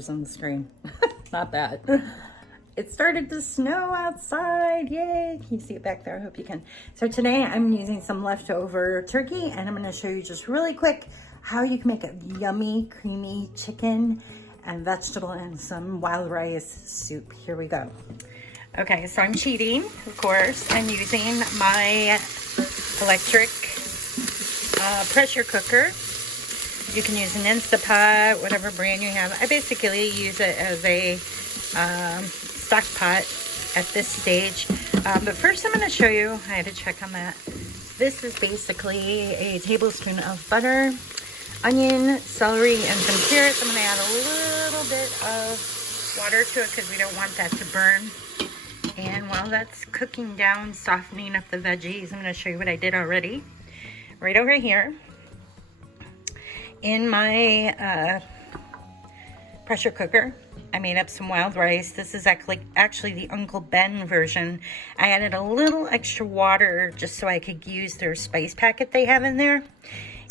colors on the screen. Not that. It started to snow outside. Yay. Can you see it back there? I hope you can. So today I'm using some leftover turkey, and I'm going to show you just really quick how you can make a yummy, creamy chicken and vegetable and some wild rice soup. Here we go. Okay, so I'm cheating, of course. I'm using my electric pressure cooker. You can use an Instapot, whatever brand you have. I basically use it as a stock pot at this stage. But first I'm going to show you, I had to check on that. This is basically a tablespoon of butter, onion, celery, and some carrots. I'm going to add a little bit of water to it because we don't want that to burn. And while that's cooking down, softening up the veggies, I'm going to show you what I did already. Right over here in my pressure cooker, I made up some wild rice. This is actually the Uncle Ben version. I added a little extra water just so I could use their spice packet they have in there.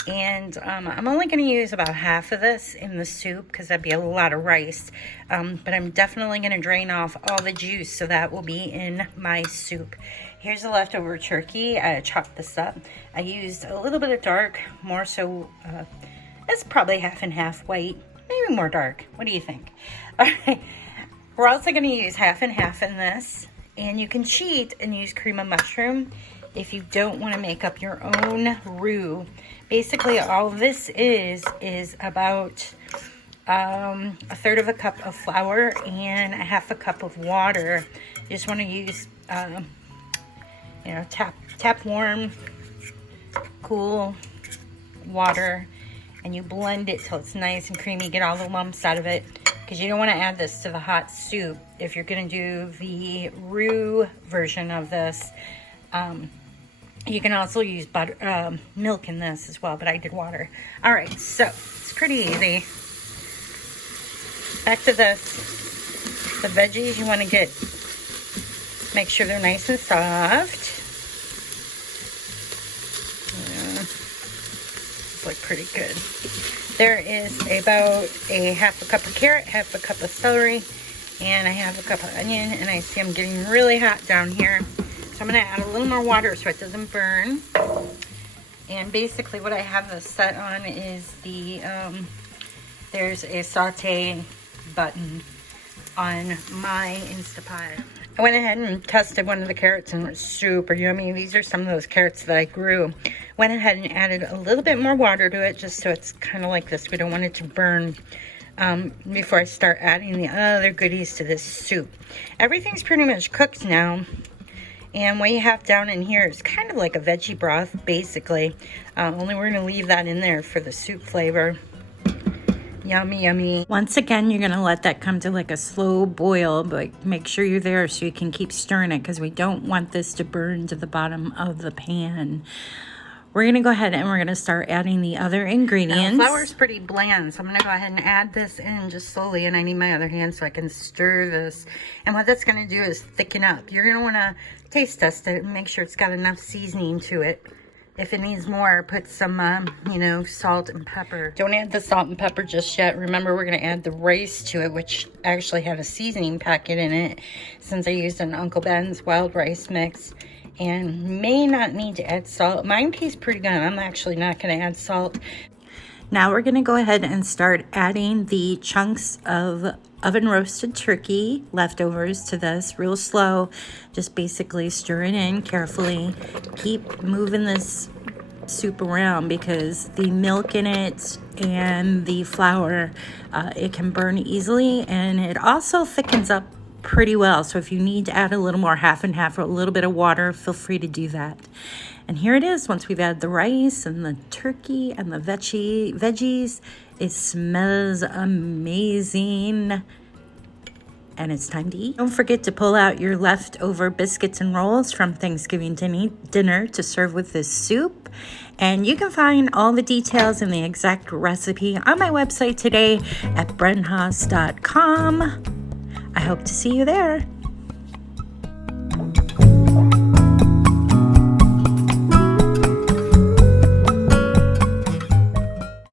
And I'm only going to use about half of this in the soup because that'd be a lot of rice. But I'm definitely going to drain off all the juice, so that will be in my soup. Here's the leftover turkey. I chopped this up. I used a little bit of dark, more so, it's probably half and half white, maybe more dark. What do you think? All right. We're also going to use half and half in this. And you can cheat and use cream of mushroom if you don't want to make up your own roux. Basically, all this is about a third of a cup of flour and a half a cup of water. You just want to use, tap warm, cool water, and you blend it till it's nice and creamy. Get all the lumps out of it, because you don't want to add this to the hot soup. If you're going to do the roux version of this, you can also use butter, milk in this as well, but I did water. All right, so it's pretty easy. Back to this. The veggies, you want to make sure they're nice and soft. Look pretty good. There is about a half a cup of carrot, half a cup of celery, and I have a cup of onion, and I see I'm getting really hot down here. So I'm going to add a little more water so it doesn't burn. And basically what I have this set on is there's a saute button on my Instapot. I went ahead and tested one of the carrots and it was super yummy. These are some of those carrots that I grew. Went ahead and added a little bit more water to it just so it's kind of like this. We don't want it to burn before I start adding the other goodies to this soup. Everything's pretty much cooked now. And what you have down in here is kind of like a veggie broth, basically. Only we're going to leave that in there for the soup flavor. Yummy, yummy. Once again, you're going to let that come to like a slow boil, but make sure you're there so you can keep stirring it because we don't want this to burn to the bottom of the pan. We're going to go ahead and we're going to start adding the other ingredients. The flour's pretty bland, so I'm going to go ahead and add this in just slowly, and I need my other hand so I can stir this. And what that's going to do is thicken up. You're going to want to taste test it and make sure it's got enough seasoning to it. If it needs more, put some, salt and pepper. Don't add the salt and pepper just yet. Remember, we're going to add the rice to it, which actually had a seasoning packet in it, since I used an Uncle Ben's wild rice mix. And may not need to add salt. Mine tastes pretty good. I'm actually not going to add salt. Now we're going to go ahead and start adding the chunks of oven roasted turkey leftovers to this real slow. Just basically stir it in carefully. Keep moving this soup around because the milk in it and the flour, it can burn easily, and it also thickens up pretty well. So if you need to add a little more half and half or a little bit of water, feel free to do that. And here it is. Once we've added the rice and the turkey and the veggies, it smells amazing. And it's time to eat. Don't forget to pull out your leftover biscuits and rolls from Thanksgiving dinner to serve with this soup. And you can find all the details and the exact recipe on my website today at brenhaas.com. I hope to see you there.